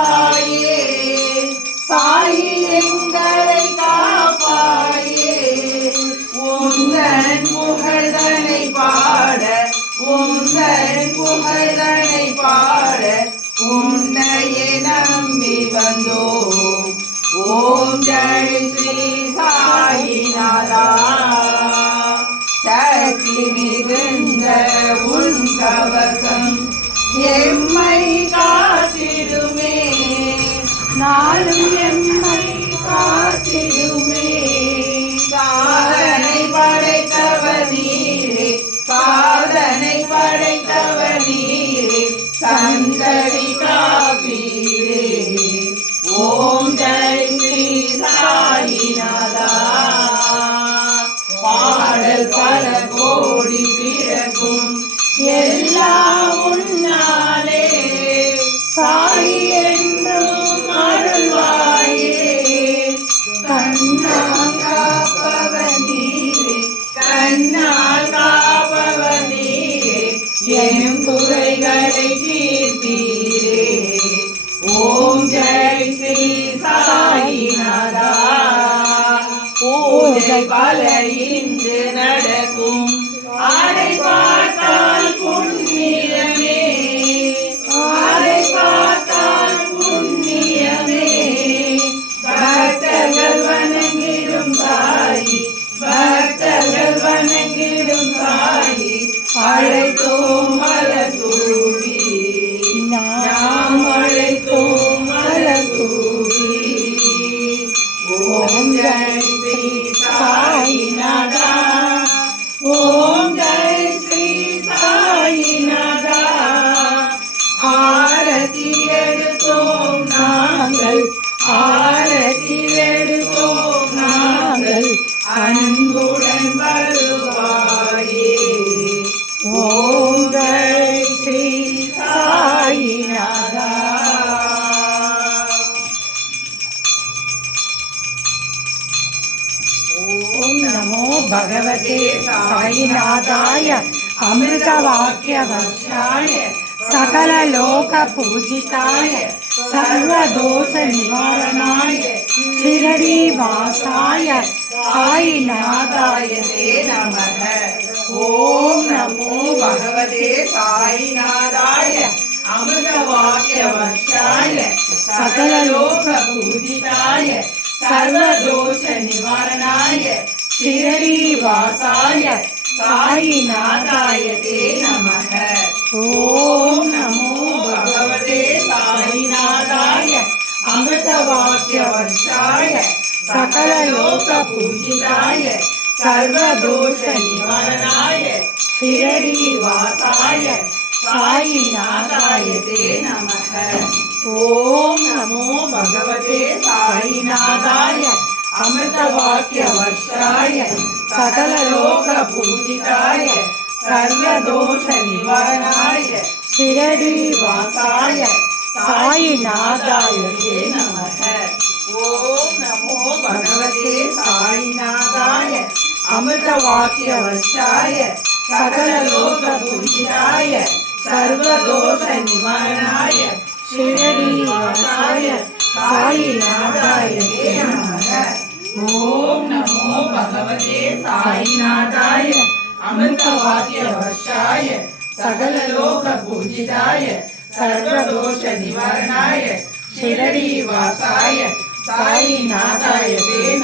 ஆயே சாயி எங்களை காப்பாயே உந்தன் புகழ்தனை பாட உந்தன் புகழ்தனை பாட உன்னையே நம்பி வந்தோம். ஓம் ஜெய் ஸ்ரீ சாயிநாதா. சக்தி மிகுந்த உன் கவசம் எம்மை காத்திடுமே, நாளும் எம்மை காத்திடுமே. சாதனை படைத்தவர் நீரே, சாதனை படைத்தவர் நீரே, சந்தடி காப்பீரே. ஓம் ஜெய் ஸ்ரீ சாயிநாதா. பாடல் பல கோடி பிறக்கும் எல்லாம் உன்னாலே, சாயி என்றும் அருள்வாயே. கண்ணால் காப்பவர் நீரே, கண்ணால் காப்பவர் நீரே, என் குறைகளை தீர்ப்பீரே. ஓம் ஜெய் ஸ்ரீ சாயிநாதா. பூஜை பல இன்று நடக்கும், ஆடை பார்த்தால் புண்ணியமே, ஆடை பார்த்தால் புண்ணியமே. பக்தர்கள் வணங்கிடும் சாயி, பக்தர்கள் வணங்கிடும் சாயி, அழைத்தோம் மலர் தூவி, நாம் அழைத்தோம் மலர் தூவி. ஓம் ஜெய் ஸ்ரீ சாயிநாதா. ஓம் ஜெய் ஸ்ரீ சாயிநாதா. ஆரத்தி எடுத்தோம் நாங்கள், ஆரத்தி எடுத்தோம் நாங்கள், அன்புடன் வருவாயே. ஓம் ஜெய் ஸ்ரீ சாயிநாதா. ஓம் நமோ பகவதே சாயிநாதாய அமிர்த வாக்கிய வர்ஷாய சகல லோக பூஜிதாய சர்வதோஷ நிவாரணாய ஷிரடி வாசாய சாயிநாதாய தே நமः. ஓம் நமோ பகவதே சாயிநாதாய அமிர்த வாக்கிய வர்ஷாய சகல லோக பூஜிதாய சர்வதோஷ நிவாரணாய ஷிரடி வாசாய சாயிநாதாய தே நமः. ஓம் நமோ பகவதே சாயிநாதாய அமிர்த வாக்கிய வர்ஷாய சகல லோக பூஜிதாய சர்வதோஷ நிவாரணாய ஷிரடி வாசாய சாயிநாதாய தே நமः. ஓம் நமோ பகவதே சாயிநாதாய அமிர்த வாக்கிய வர்ஷாய சகல லோக பூஜிதாய சர்வதோஷ நிவாரணாய ஷிரடி வாசாய சாயிநாதாய தே நமः. ஓம் நமோ பகவதே சாயிநாதாய அமிர்த வாக்கிய வர்ஷாய சகல லோக பூஜிதாய சர்வதோஷ நிவாரணாய ஷிரடி வாசாய சாயிநாதாய தே நமः. ஓம் நமோ பகவதே சாயிநாதாய அமிர்த வாக்கிய வர்ஷாய சகல லோக பூஜிதாய சர்வதோஷ நிவாரணாய ஷிரடி வாசாய சாயிநாதாய